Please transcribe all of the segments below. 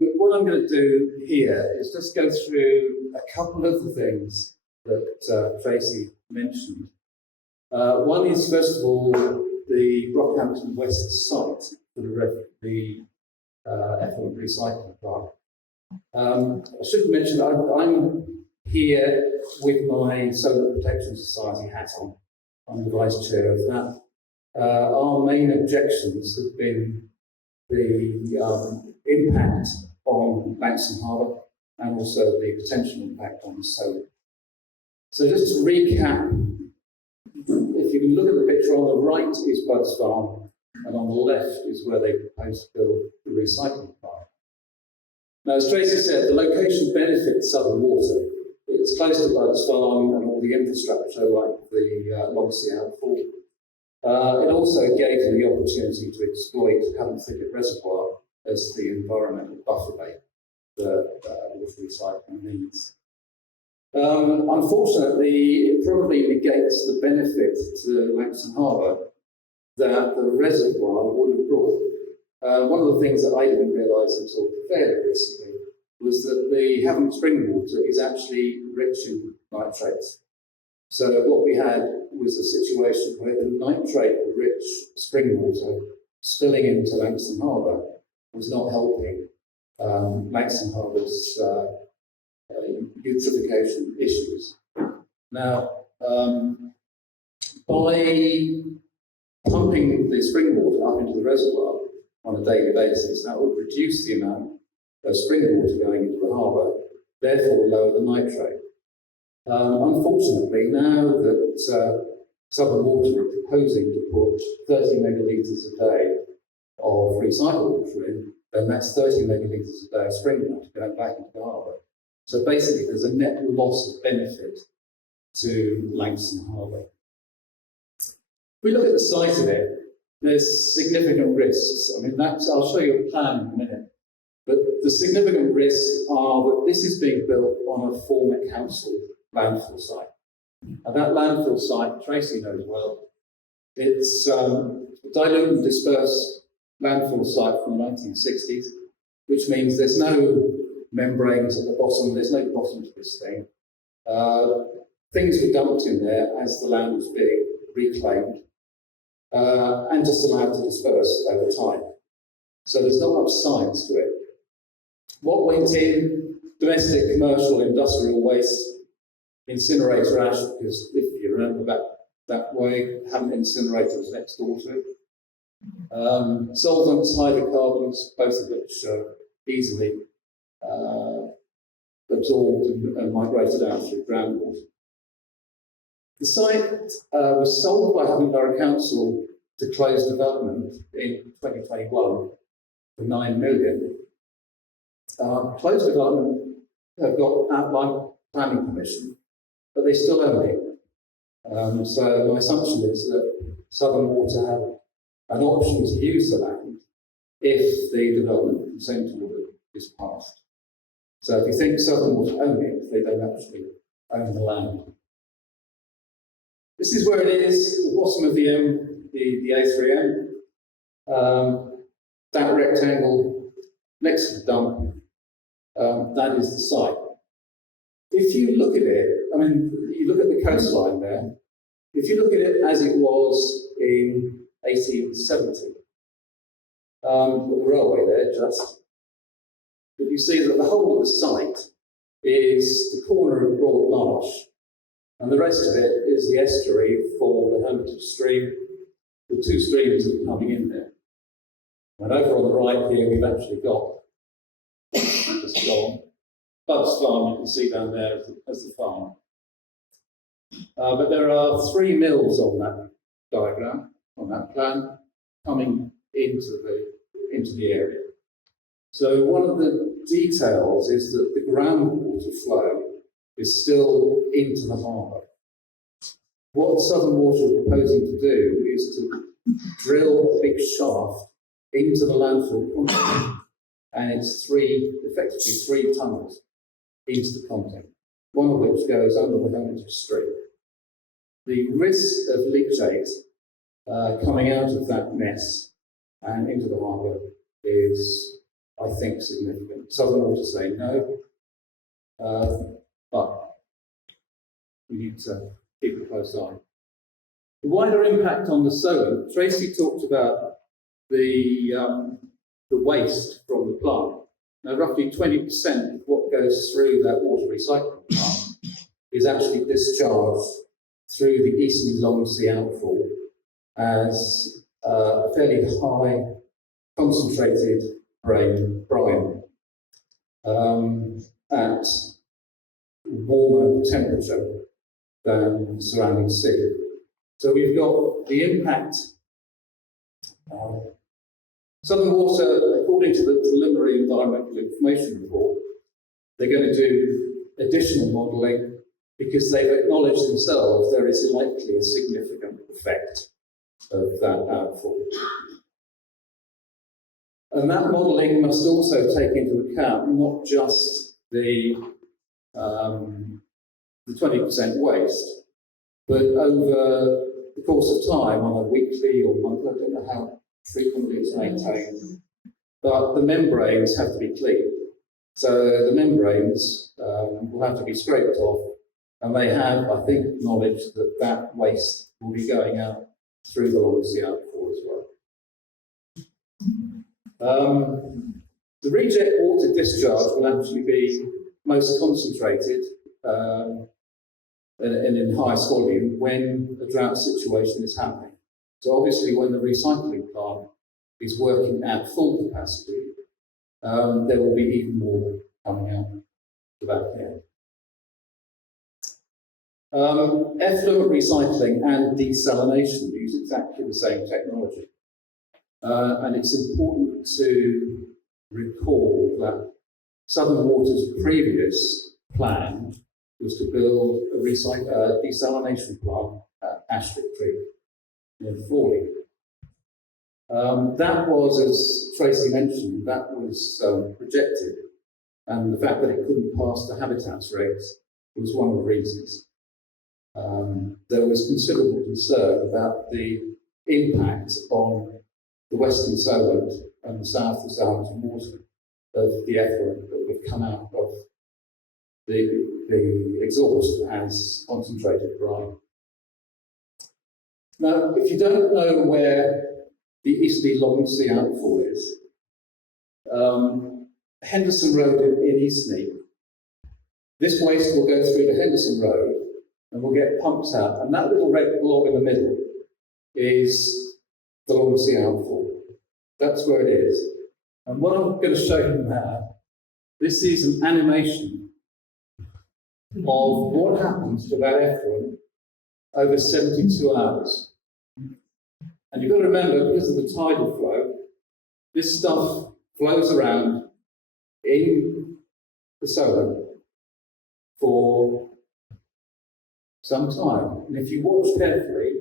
But what I'm going to do here is just go through a couple of the things that Tracy mentioned. One is, first of all, the Brockhampton West site for the effluent recycling plant. I should mention that I'm here with my Solar Protection Society hat on. I'm the vice chair of that. Our main objections have been the impact on Langston Harbour and also the potential impact on the solar. So just to recap, if you look at the picture, on the right is Bud's Farm, and on the left is where they propose to build the recycling plant. Now, as Tracy said, the location benefits Southern Water. It's close to Bud's Farm and all the infrastructure like the Long Sea Outfall. It also gave them the opportunity to exploit Havant Civic Reservoir as the environmental buffer bay that water recycling needs. Unfortunately, it probably negates the benefit to Langston Harbour that the reservoir would have brought. One of the things that I didn't realise until fairly recently was that the Havant spring water is actually rich in nitrates. So what we had was a situation where the nitrate-rich spring water spilling into Langston Harbour was not helping Langston Harbour's eutrophication issues. Now, by pumping the spring water up into the reservoir on a daily basis, that would reduce the amount of spring water going into the harbour, therefore lower the nitrate. Unfortunately, now that Southern Water are proposing to put 30 megalitres a day of recycled water in, then that's 30 megalitres a day of spring water going back into the harbour. So basically, there's a net loss of benefit to Langston Harbour. If we look at the site of it, there's significant risks. I mean, I'll show you a plan in a minute. But the significant risks are that this is being built on a former council landfill site. And that landfill site, Tracy knows well, it's a dilute and disperse landfill site from the 1960s, which means there's no membranes at the bottom, there's no bottom to this thing. Things were dumped in there as the land was being reclaimed and just allowed to disperse over time. So there's not much science to it. What went in? Domestic, commercial, industrial waste, incinerator ash, because if you remember back that way, Havant incinerator was next door to it. Solvents, hydrocarbons, both of which are easily absorbed and migrated out through groundwater. The site was sold by Havant Borough Council to close development in 2021 for $9 million. Closed development have got outline planning permission, but they still own it. So my assumption is that Southern Water have an option to use the land if the development consent order is passed. So if you think Southern Water own it, they don't actually own the land. This is where it is, the bottom of the A3M. That rectangle next to the dump, that is the site. If you look at it, I mean, you look at the coastline there, if you look at it as it was in 1870, the railway there just, but you see that the whole of the site is the corner of Broad Marsh, and the rest of it is the estuary for the Hermitage stream, the two streams that are coming in there. And over on the right here, we've actually got, just gone, Bud's Farm, you can see down there as the farm. But there are 3 mills on that diagram, on that plan, coming into the area. So one of the details is that the groundwater flow is still into the harbour. What Southern Water are proposing to do is to drill a big shaft into the landfill content, and it's effectively three tunnels into the content, one of which goes under the Hermitage Stream. The risk of leachate coming out of that mess and into the harbour is I think, significant. Southern Water say no, but we need to keep a close eye. The wider impact on the Solent, Tracy talked about the waste from the plant. Now, roughly 20% of what goes through that water recycling plant is actually discharged through the easterly Longsea outfall as a fairly high concentrated brine at warmer temperature than the surrounding sea. So we've got the impact. Southern Water, according to the preliminary environmental information report, they're going to do additional modelling because they've acknowledged themselves there is likely a significant effect of that outfall. And that modelling must also take into account not just the 20% waste, but over the course of time, on a weekly or monthly, I don't know how frequently it's maintained, but the membranes have to be cleaned. So the membranes will have to be scraped off, and they have, I think, acknowledged that that waste will be going out through the Longsea outfall as well. The reject water discharge will actually be most concentrated and in highest volume when a drought situation is happening. So obviously when the recycling plant is working at full capacity, there will be even more coming out the back end. Effluent recycling and desalination use exactly the same technology. And it's important to recall that Southern Water's previous plan was to build a desalination plant at Ashford Creek near Frawley. That was, as Tracy mentioned, that was rejected, and the fact that it couldn't pass the habitats regs was one of the reasons. There was considerable concern about the impact on the Western Solent and the South of Southampton water of the effluent that would come out of the exhaust as concentrated brine. Now, if you don't know where the easterly Longsea outfall is, Henderson Road in Eastney, this waste will go through the Henderson Road and will get pumped out, and that little red blob in the middle is the Longsea outfall. That's where it is. And what I'm going to show you now, this is an animation of what happens to that effluent over 72 hours. And you've got to remember, because of the tidal flow, this stuff flows around in the Solent for some time. And if you watch carefully,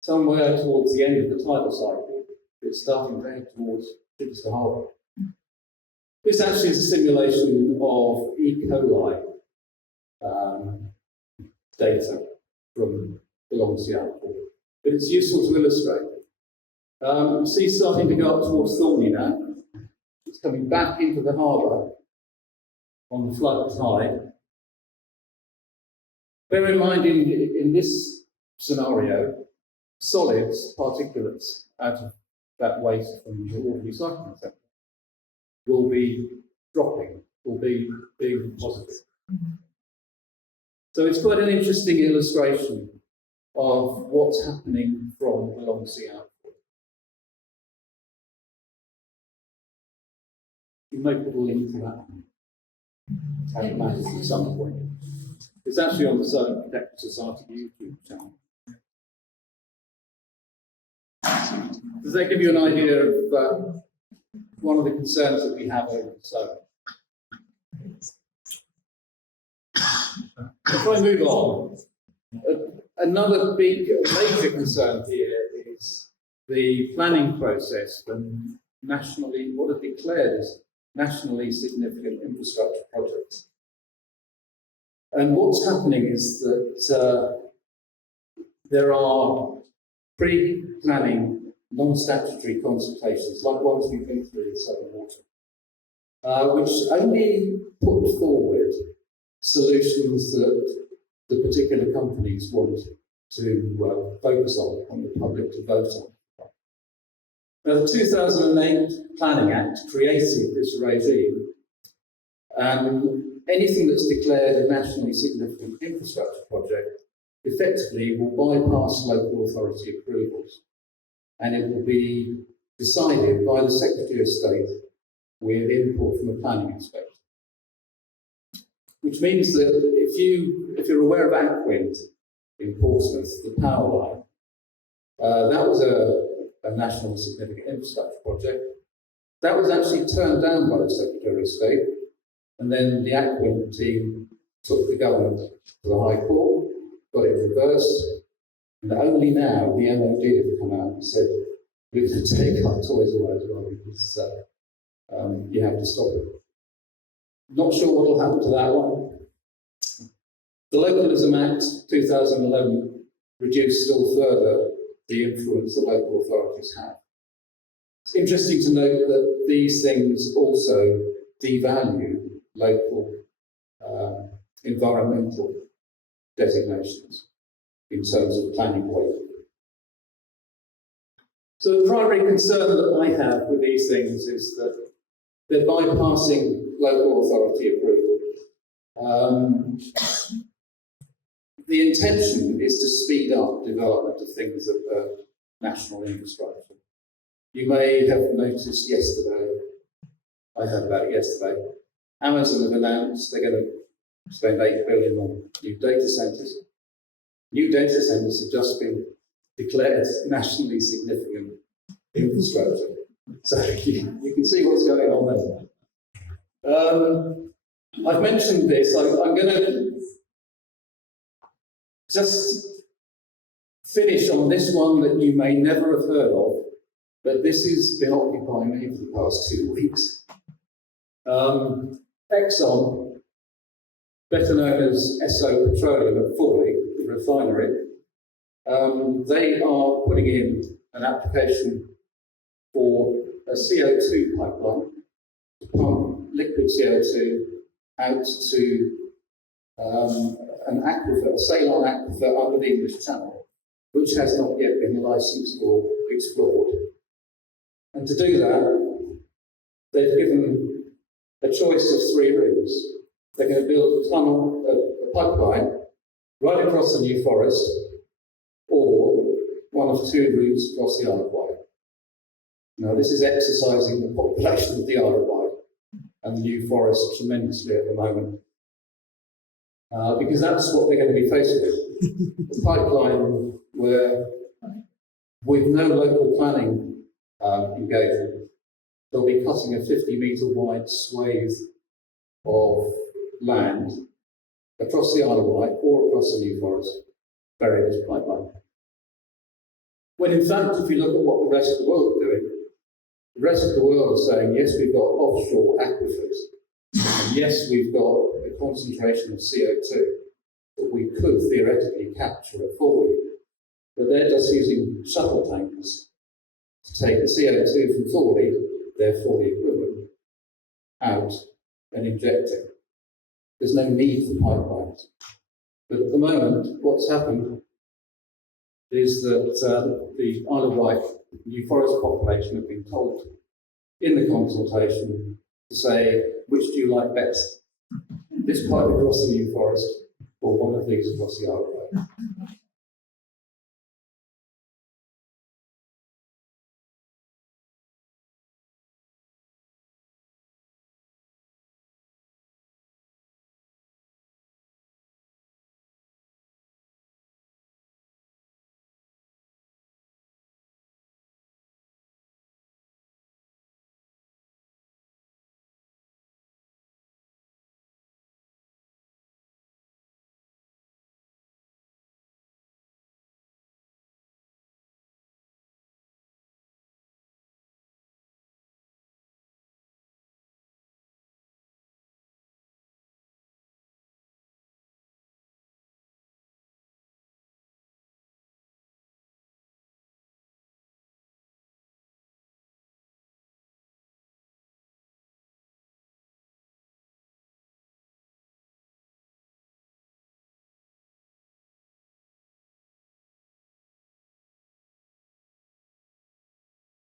somewhere towards the end of the tidal cycle, it's starting to head towards Chichester Harbour. This actually is a simulation of E. coli data from the Longsea outfall, but it's useful to illustrate. You see starting to go up towards Thorney now. It's coming back into the harbour on the flood tide. Bear in mind, in this scenario, solids, particulates out of that waste from the water recycling centre will be dropping, will be being deposited. So it's quite an interesting illustration of what's happening from the Longsea outfall. You may put a link to that at some point. It's actually on the Solent Protected Society YouTube channel. Does that give you an idea of one of the concerns that we have over the Solent? If I move on, another big major concern here is the planning process for nationally, what are declared as nationally significant infrastructure projects. And what's happening is that there are pre-planning non-statutory consultations, like ones we've been through in Southern Water, which only put forward solutions that the particular companies want to focus on the public to vote on. Now, the 2008 Planning Act created this regime, and anything that's declared a nationally significant infrastructure project effectively will bypass local authority approvals, and it will be decided by the Secretary of State with input from the planning inspector. Which means that if you're aware of Effluent in Portsmouth, the power line, that was a national significant infrastructure project. That was actually turned down by the Secretary of State, and then the Effluent team took the government to the High Court, got it reversed, and only now the MOD have come out and said, we're going to take our toys away as well because you have to stop it. Not sure what will happen to that one. The Localism Act 2011 reduced still further the influence that local authorities have. It's interesting to note that these things also devalue local environmental designations in terms of planning weight. So the primary concern that I have with these things is that they're bypassing local authority approval. The intention is to speed up development of things that are national infrastructure. You may have noticed yesterday, I heard about it yesterday, Amazon have announced they're going to spend $8 billion on new data centres. New data centres have just been declared nationally significant infrastructure. So you can see what's going on there. I've mentioned this. I'm going to just finish on this one that you may never have heard of, but this has been occupying me for the past 2 weeks. Exxon, better known as Esso Petroleum at Fawley, the refinery, they are putting in an application for a CO2 pipeline to pump liquid CO2 out to an aquifer, a Ceylon aquifer under the English Channel, which has not yet been licensed or explored. And to do that, they've given a choice of 3 routes. They're going to build a tunnel, a pipeline, right across the New Forest, or one of 2 routes across the Isle of Wight. Now, this is exercising the population of the Isle of Wight and the New Forest tremendously at the moment, because that's what they're going to be faced with. The pipeline where, with no local planning engagement, they'll be cutting a 50-metre wide swathe of land across the Isle of Wight or across the New Forest, burying this pipeline. When in fact, if you look at what the rest of the world are doing, the rest of the world is saying, yes, we've got offshore aquifers, and yes, we've got a concentration of CO2 that we could theoretically capture at Fawley, but they're just using shuttle tankers to take the CO2 from Fawley, their Fawley equivalent, out and inject it. There's no need for pipelines. But at the moment, what's happened is that the Isle of Wight New Forest population have been told in the consultation to say, which do you like best? This pipe across the New Forest or one of these across the Isle of Wight?